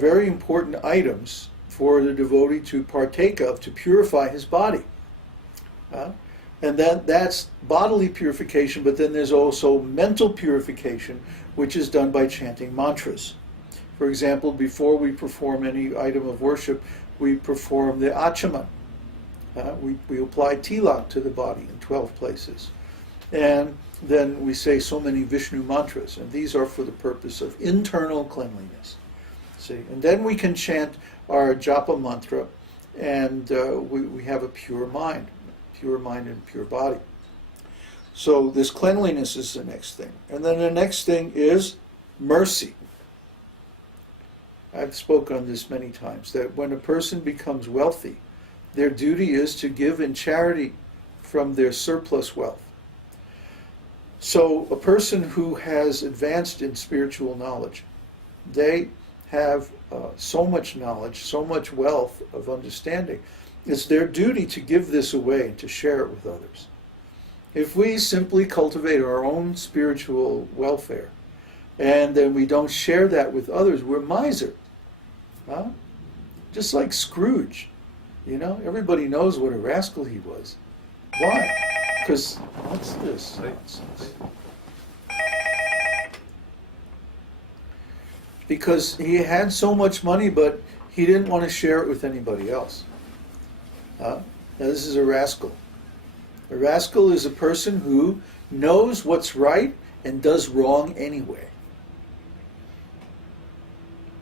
very important items for the devotee to partake of to purify his body. And that's bodily purification, but then there's also mental purification, which is done by chanting mantras. For example, before we perform any item of worship, we perform the achaman. We apply tilak to the body in 12 places. And then we say so many Vishnu mantras, and these are for the purpose of internal cleanliness. See, and then we can chant our japa mantra, and we have a pure mind and pure body. So this cleanliness is the next thing. And then the next thing is mercy. I've spoken on this many times, that when a person becomes wealthy, their duty is to give in charity from their surplus wealth. So a person who has advanced in spiritual knowledge, they have so much knowledge, so much wealth of understanding. It's their duty to give this away and to share it with others. If we simply cultivate our own spiritual welfare and then we don't share that with others, we're miser. Just like Scrooge. Everybody knows what a rascal he was. Why? Because, what's this? Because he had so much money, but he didn't want to share it with anybody else. Now this is a rascal. A rascal is a person who knows what's right and does wrong anyway.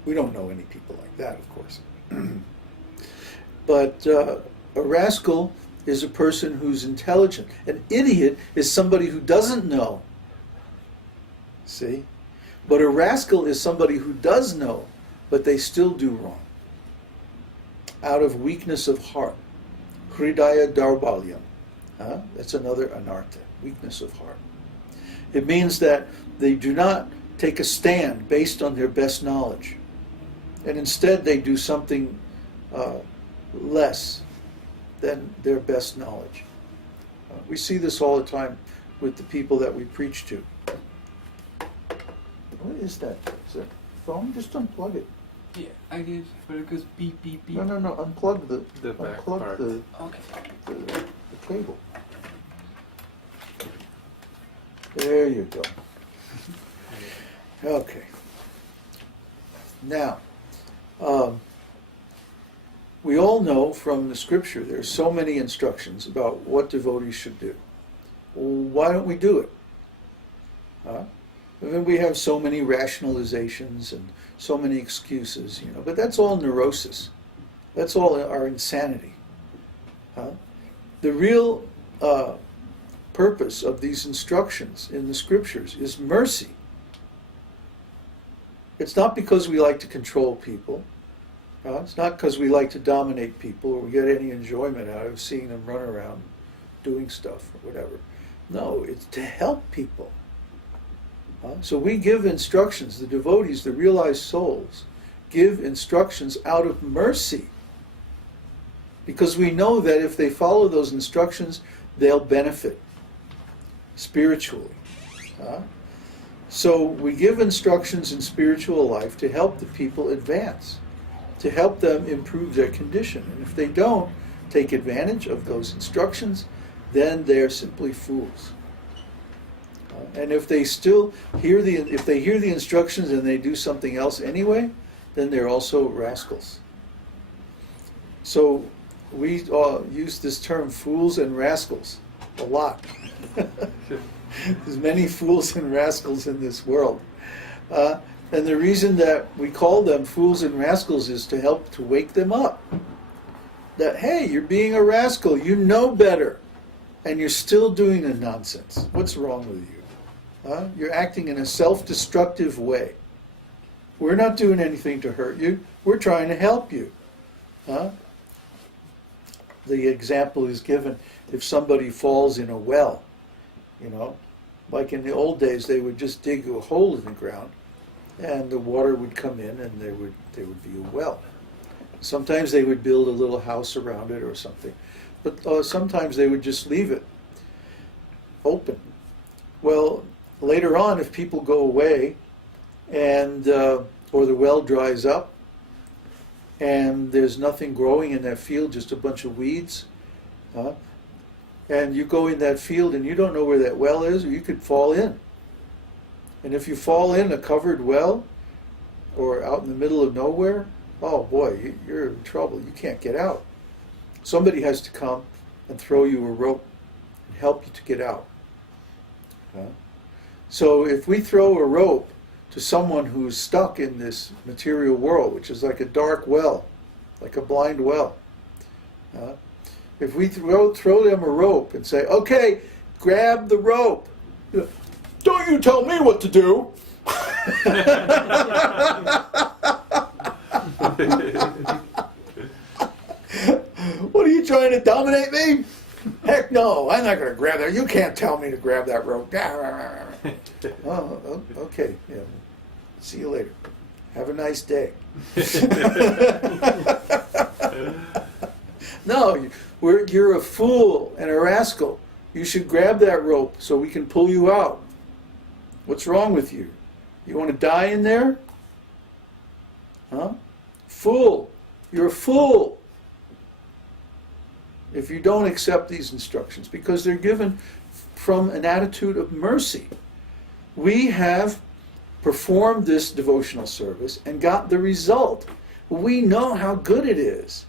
We don't know any people like that, of course. But a rascal is a person who's intelligent. An idiot is somebody who doesn't know. See? But a rascal is somebody who does know, but they still do wrong. Out of weakness of heart. Hridaya darbalyam. That's another anartha, weakness of heart. It means that they do not take a stand based on their best knowledge. And instead they do something less than their best knowledge. We see this all the time with the people that we preach to. What is that? Is that phone? Just unplug it. Yeah, I did, but it goes beep, beep, beep. No, unplug The back unplug part. the Okay. cable. There you go. Okay. Now, we all know from the scripture there's so many instructions about what devotees should do. Why don't we do it? I mean, we have so many rationalizations and so many excuses, but that's all neurosis. That's all our insanity. The real purpose of these instructions in the scriptures is mercy. It's not because we like to control people. It's not because we like to dominate people or we get any enjoyment out of seeing them run around doing stuff or whatever. No, it's to help people. So we give instructions, the devotees, the realized souls, give instructions out of mercy. Because we know that if they follow those instructions, they'll benefit spiritually. So we give instructions in spiritual life to help the people advance, to help them improve their condition. And if they don't take advantage of those instructions, then they're simply fools. And if they still hear the instructions and they do something else anyway, then they're also rascals. So we use this term fools and rascals a lot. There's many fools and rascals in this world. And the reason that we call them fools and rascals is to help to wake them up. That, hey, you're being a rascal, you know better, and you're still doing the nonsense. What's wrong with you? You're acting in a self-destructive way. We're not doing anything to hurt you. We're trying to help you. The example is given if somebody falls in a well. Like in the old days, they would just dig a hole in the ground, and the water would come in, and there would be a well. Sometimes they would build a little house around it or something, but sometimes they would just leave it open. Well, later on, if people go away and or the well dries up, and there's nothing growing in that field, just a bunch of weeds, and you go in that field and you don't know where that well is, or you could fall in. And if you fall in a covered well, or out in the middle of nowhere, oh boy, you're in trouble. You can't get out. Somebody has to come and throw you a rope and help you to get out. So if we throw a rope to someone who's stuck in this material world, which is like a dark well, like a blind well, if we throw them a rope and say, okay, grab the rope, don't you tell me what to do. What are you trying to dominate me? Heck no, I'm not going to grab that. You can't tell me to grab that rope. Oh, okay. Yeah. See you later. Have a nice day. No, you're a fool and a rascal. You should grab that rope so we can pull you out. What's wrong with you? You want to die in there? Huh? Fool. You're a fool if you don't accept these instructions, because they're given from an attitude of mercy. We have performed this devotional service and got the result. We know how good it is.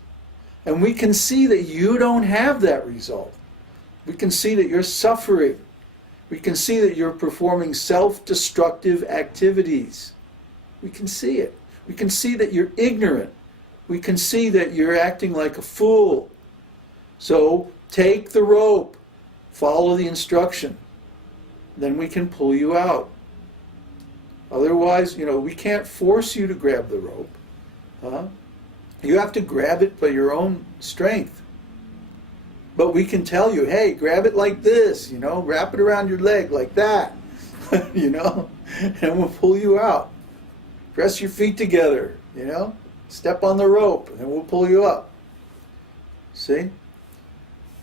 And we can see that you don't have that result. We can see that you're suffering. We can see that you're performing self-destructive activities. We can see it. We can see that you're ignorant. We can see that you're acting like a fool. So take the rope, follow the instruction, then we can pull you out. Otherwise, we can't force you to grab the rope. You have to grab it by your own strength. But we can tell you, hey, grab it like this, wrap it around your leg like that, and we'll pull you out. Press your feet together, step on the rope, and we'll pull you up. See?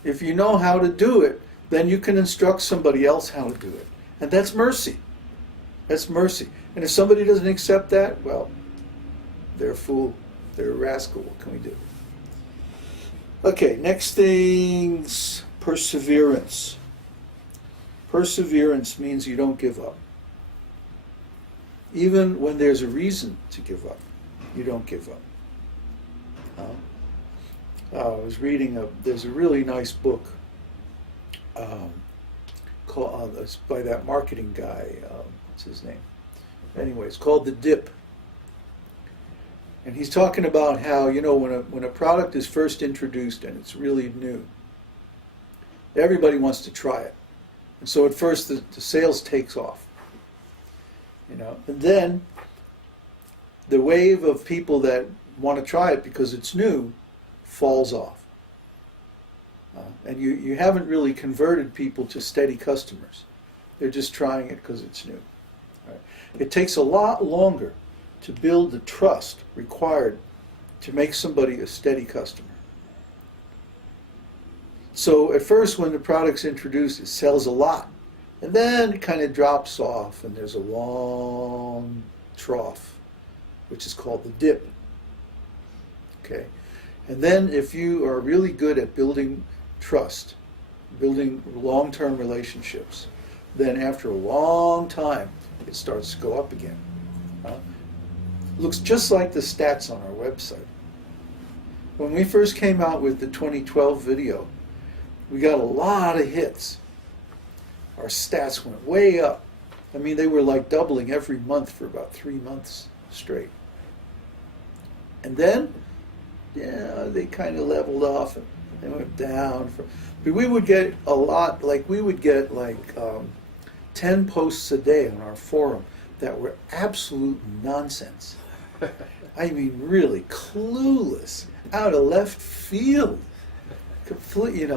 If you know how to do it, then you can instruct somebody else how to do it. And that's mercy. That's mercy. And if somebody doesn't accept that, well, they're a fool. They're a rascal. What can we do? Okay, next thing's perseverance. Perseverance means you don't give up. Even when there's a reason to give up, you don't give up. I was reading there's a really nice book it's by that marketing guy, what's his name? Anyway, it's called The Dip. And he's talking about how, when a product is first introduced and it's really new, everybody wants to try it. And so at first the sales takes off. And then the wave of people that want to try it because it's new falls off. And you haven't really converted people to steady customers. They're just trying it because it's new. Right? It takes a lot longer to build the trust required to make somebody a steady customer. So at first when the product's introduced, it sells a lot. And then it kind of drops off and there's a long trough, which is called the dip. Okay? And then if you are really good at building trust, building long-term relationships, then after a long time, it starts to go up again. Looks just like the stats on our website. When we first came out with the 2012 video, we got a lot of hits. Our stats went way up. I mean, they were like doubling every month for about 3 months straight. And then, they kind of leveled off and they went down. But we would get a lot, we would get 10 posts a day on our forum that were absolute nonsense. I mean, really clueless, out of left field. Complete,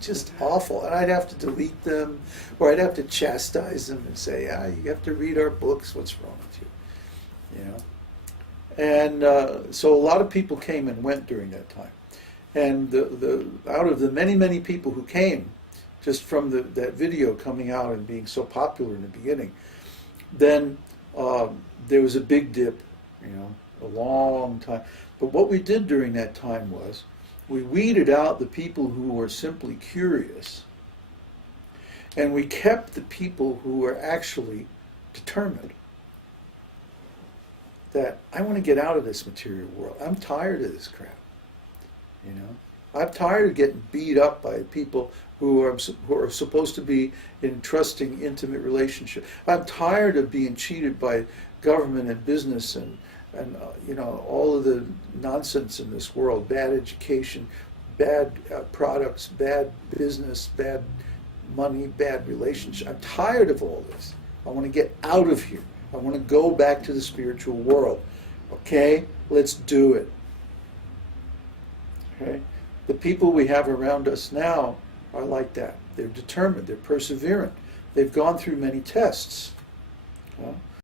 just awful. And I'd have to delete them, or I'd have to chastise them and say, you have to read our books, what's wrong with you? And so a lot of people came and went during that time. And out of the many, many people who came, just from that video coming out and being so popular in the beginning, then there was a big dip, a long time. But what we did during that time was we weeded out the people who were simply curious, and we kept the people who were actually determined that I want to get out of this material world. I'm tired of this crap. You know, I'm tired of getting beat up by people who are supposed to be in trusting, intimate relationship. I'm tired of being cheated by government and business and you know, all of the nonsense in this world. Bad education, bad products, bad business, bad money, bad relationship. I'm tired of all this. I want to get out of here. I want to go back to the spiritual world. Okay, let's do it. Okay, the people we have around us now are like that. They're determined. They're perseverant. They've gone through many tests.